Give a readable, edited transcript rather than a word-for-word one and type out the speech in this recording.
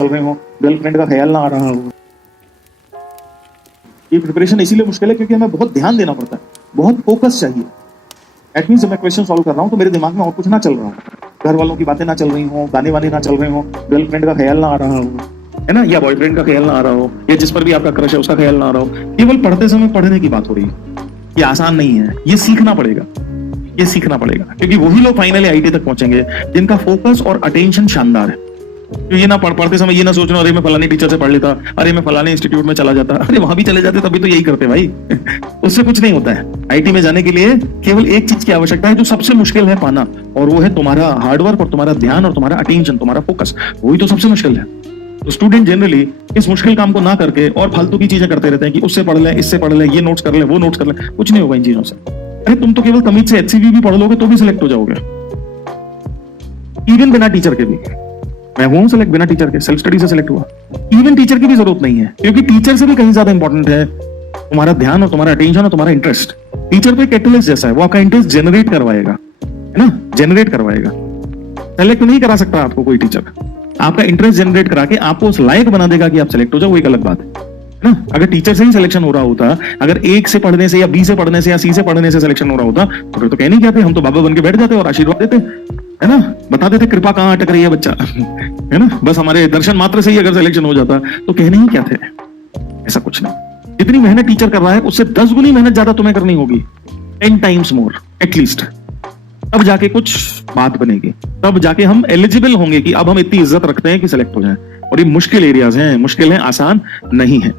चल रहे हो, गर्लफ्रेंड का ख्याल ना आ रहा हो। ये प्रिपरेशन इसीलिए मुश्किल है क्योंकि हमें बहुत ध्यान देना पड़ता है, बहुत फोकस चाहिए। एट मीन जब मैं क्वेश्चन सॉल्व कर रहा हूँ तो मेरे दिमाग में और कुछ ना चल रहा हो, घर वालों की बातें ना चल रही हो, गाने वाने ना चल रहे हो, गर्लफ्रेंड का ख्याल ना आ रहा हो, है ना, या बॉयफ्रेंड का ख्याल ना आ रहा हो, या जिस पर भी आपका क्रश है उसका ख्याल ना आ रहा हो। केवल पढ़ते समय पढ़ने की बात हो रही है। ये आसान नहीं है, ये सीखना पड़ेगा, ये सीखना पड़ेगा, क्योंकि वही लोग फाइनली आईटी तक पहुंचेंगे जिनका फोकस और अटेंशन शानदार है। तो ये ना पढ़ते समय ये ना सोचना अरे मैं फलानी टीचर से पढ़ लेता, अरे मैं फलाने इंस्टीट्यूट में चला जाता, अरे वहां भी चले जाते तभी तो यही करते भाई। उससे कुछ नहीं होता है। आईटी में जाने के लिए केवल एक चीज की आवश्यकता है जो सबसे मुश्किल है पाना, और वो है तुम्हारा हार्डवर्क और तुम्हारा ध्यान और तुम्हारा अटेंशन, तुम्हारा फोकस। वही तो सबसे मुश्किल है। तो स्टूडेंट जनरली इस मुश्किल काम को ना करके और फालतू की चीजें करते रहते हैं कि उससे पढ़ ले, इससे पढ़ ले, ये नोट्स कर ले, वो नोट्स कर ले। कुछ नहीं होगा इन चीजों से। अरे तुम तो केवल तमीज से एचसीवी भी पढ़ लोगे तो भी सिलेक्ट हो जाओगे, इवन बिना टीचर के भी। मैं हूं सिलेक्ट बिना टीचर के, सेल्फ स्टडी से सिलेक्ट हुआ। इवन टीचर की भी जरूरत नहीं है, क्योंकि टीचर से भी कहीं ज्यादा इंपॉर्टेंट है तुम्हारा ध्यान और तुम्हारा अटेंशन और तुम्हारा इंटरेस्ट। टीचर तो एक कैटलिस्ट जैसा है, वो आपका इंटरेस्ट जनरेट करवाएगा, है ना, जनरेट करवाएगा। सेलेक्ट नहीं करा सकता आपको कोई टीचर, आपका इंटरेस्ट जनरेट करा के आपको उस लायक बना देगा कि आप सेलेक्ट हो जाओ, वो एक अलग बात है ना। अगर टीचर से ही सिलेक्शन हो रहा होता, अगर एक से पढ़ने से या बी से पढ़ने से या सी से पढ़ने से सिलेक्शन हो रहा होता, तो फिर तो कहने क्या थे, हम तो बाबा बन के बैठ जाते और आशीर्वाद देते, है ना, बता देते कृपा कहां अटक रही है बच्चा, है ना। बस हमारे दर्शन मात्र से ही अगर सिलेक्शन हो जाता तो कहने ही क्या थे। ऐसा कुछ नहीं। जितनी मेहनत टीचर कर रहा है उससे 10 गुनी मेहनत ज्यादा तुम्हें करनी होगी, 10 टाइम्स मोर एटलीस्ट। तब जाके कुछ बात बनेगी, तब जाके हम एलिजिबल होंगे कि अब हम इतनी इज्जत रखते हैं कि सिलेक्ट हो जाए। और ये मुश्किल एरियाज हैं, मुश्किल है, आसान नहीं है।